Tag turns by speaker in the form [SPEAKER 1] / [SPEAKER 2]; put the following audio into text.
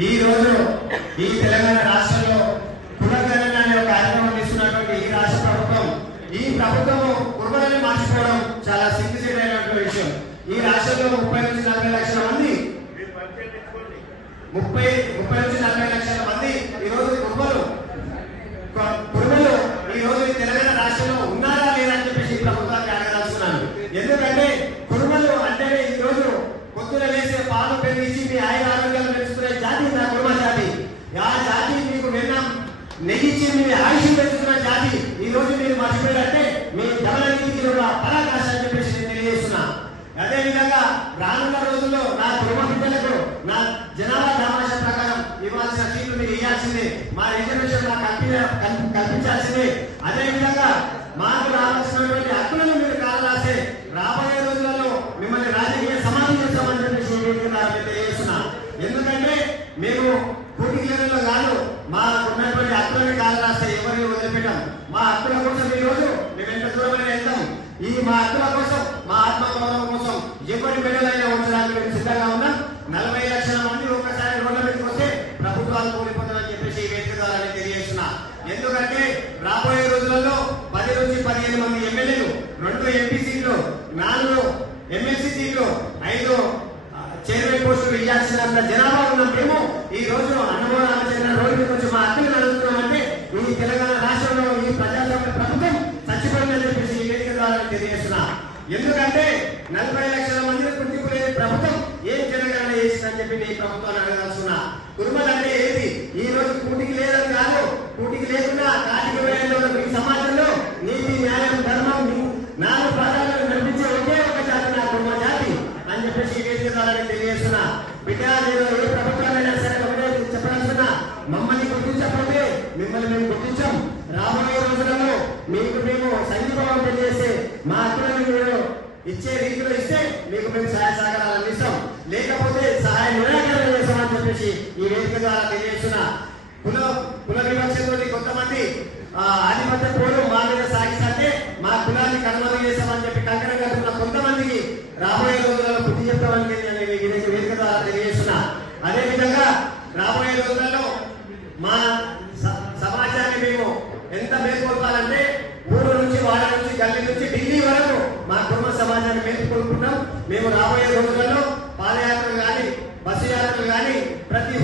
[SPEAKER 1] ఈ రోజు ఈ తెలంగాణ రాష్ట్రంలో కులగణన అనే ఒక కార్యక్రమం తీసుకున్నటువంటి ఈ రాష్ట్ర ప్రభుత్వం ఈ ప్రభుత్వము కుర్మలని మార్చుకోవడం చాలా సిగ్గుచేటైనటువంటి విషయం. ఈ రాష్ట్రంలో ముప్పై నుంచి నలభై లక్షల మంది ముప్పై ముప్పై నుంచి నలభై లక్షల మంది ఈ రోజు కుర్మలు కుర్మలు ఈ రోజు ఈ తెలంగాణ రాష్ట్రంలో ఉన్నారా లేదా అని చెప్పేసి ఈ ప్రభుత్వాన్ని అడగదలుచున్నాను ఎందుకంటే కుర్మలు అంటేనే ఈ రోజు పొద్దున వేసే పాలు పెరిగించి మీ ఆయన జాతి నా కుటుంబ జాతి. ఆ జాతి మీకు నిన్న నెగిచి మీ ఆయుష్ పెంచుతున్న జాతి. ఈ రోజు మీరు మర్చిపోయారంటే మీ ధవల నీతికి పరాకాశ అని చెప్పేసి నేను తెలియజేస్తున్నా. అదేవిధంగా రానున్న రోజుల్లో నా కుటుంబ బిడ్డలకు నా జనాభా దామాష ప్రకారం ఇవ్వాల్సిన సీట్లు మీరు ఇవ్వాల్సిందే. మా రిజర్వేషన్ మాకు కల్పి కల్పించాల్సిందే. అదేవిధంగా మాకు రావాల్సినటువంటి హక్కులను మీరు కాలరాస్తే రాబోయే రోజులలో మిమ్మల్ని రాజకీయ సమాధి చేస్తామని చెప్పేసి ఈ తెలియజేస్తున్నా. ఎందుకంటే మేము పోటీ లెవెల్లో కాదు మాకు ఉన్నటువంటి కాదు రాస్తే ఎవరిని వదిలిపెట్టాం. మా హక్కుల కోసం ఈ రోజు మేము ఎంత దూరమైన వెళ్తాం. ఈ మా హక్కుల కోసం మా ఆత్మగౌరవం కోసం ఎవరి మెడలైనా ఉంచడానికి మేము సిద్ధంగా ఉన్నాం. నలభై లక్షల మంది ఒక్కసారి రోడ్ల మీదకి వస్తే ప్రభుత్వాలు కోల్పోతారని చెప్పేసి ఈ వేదిక ద్వారా తెలియజేస్తున్నా. ఎందుకంటే రాబోయే రోజులలో పది నుంచి పదిహేను మంది ఎమ్మెల్యేలు రెండు ఎంపీ సీట్లు నాలుగు ఎమ్మెల్సీ సీట్లు ఐదు చైర్మన్ పోస్టులు ఇవ్వాల్సిన జనాలు ఈ రోజు అన్నమూల రామచంద్ర రోడ్డు కొంచెం మా అక్కలు అడుగుతున్నామంటే ఈ తెలంగాణ రాష్ట్రంలో ఈ ప్రజాస్వామ్య ప్రభుత్వం చచ్చిపోయిందని చెప్పేసి ఈ వేదిక ద్వారా నేను తెలియజేస్తున్నా ఎందుకంటే నలభై లక్షల మందిని గుర్తింపు లేని ప్రభుత్వం ఏం తెలంగాణ చేసిందని చెప్పి ఈ ప్రభుత్వాన్ని అడగాల్సిన కుటుంబాలు అంటే ఏది? ఈ రోజు కూటికి లేదని కాదు కూటికి లేకుండా కాటికి వేయంలో ఈ సమాజంలో నీతి న్యాయం ధర్మం నాలుగు ప్రాధాన్యతలు నడిపించే ఒకే ఒక జాతి నా కుటుంబ జాతి అని చెప్పేసి ఈ వేదిక ద్వారా నేను తెలియజేస్తున్నా. బిడ్డ నేను మిమ్మల్ని మేము గుర్తించాం. రాబోయే రోజులలో మీకు మేము సంఘీభావం తెలియజేస్తే మా హక్కులను మీరు ఇచ్చే రీతిలో ఇస్తే మీకు మేము సహాయ సహకారాలు అందిస్తాం. లేకపోతే సహాయ నిరాకరణ చేస్తామని చెప్పేసి ఈ వేదిక ద్వారా తెలియజేస్తున్న కుల కుల వివక్షతో కొంతమంది ఆ, ఆధిపత్య పోలు మా మీద సాగిస్తే మా కులాన్ని కనుమరుగు చేస్తామని చెప్పి కంకణం కట్టుకున్న కొంతమందికి రాబోయే రోజులలో బుద్ధి చెప్తామని నేను ఈ వేదిక ద్వారా తెలియజేస్తున్నా. అదేవిధంగా రాబోయే రోజులలో మా ఎంత మేల్కొల్పాలంటే ఊరు నుంచి వాడ నుంచి గల్లి నుంచి ఢిల్లీ వరకు మా కుటుంబ సమాజాన్ని మేల్కొల్పుతున్నాం మేము రాబోయే రోజులలో పాదయాత్రలు కానీ బస్సు యాత్రలు కానీ ప్రతి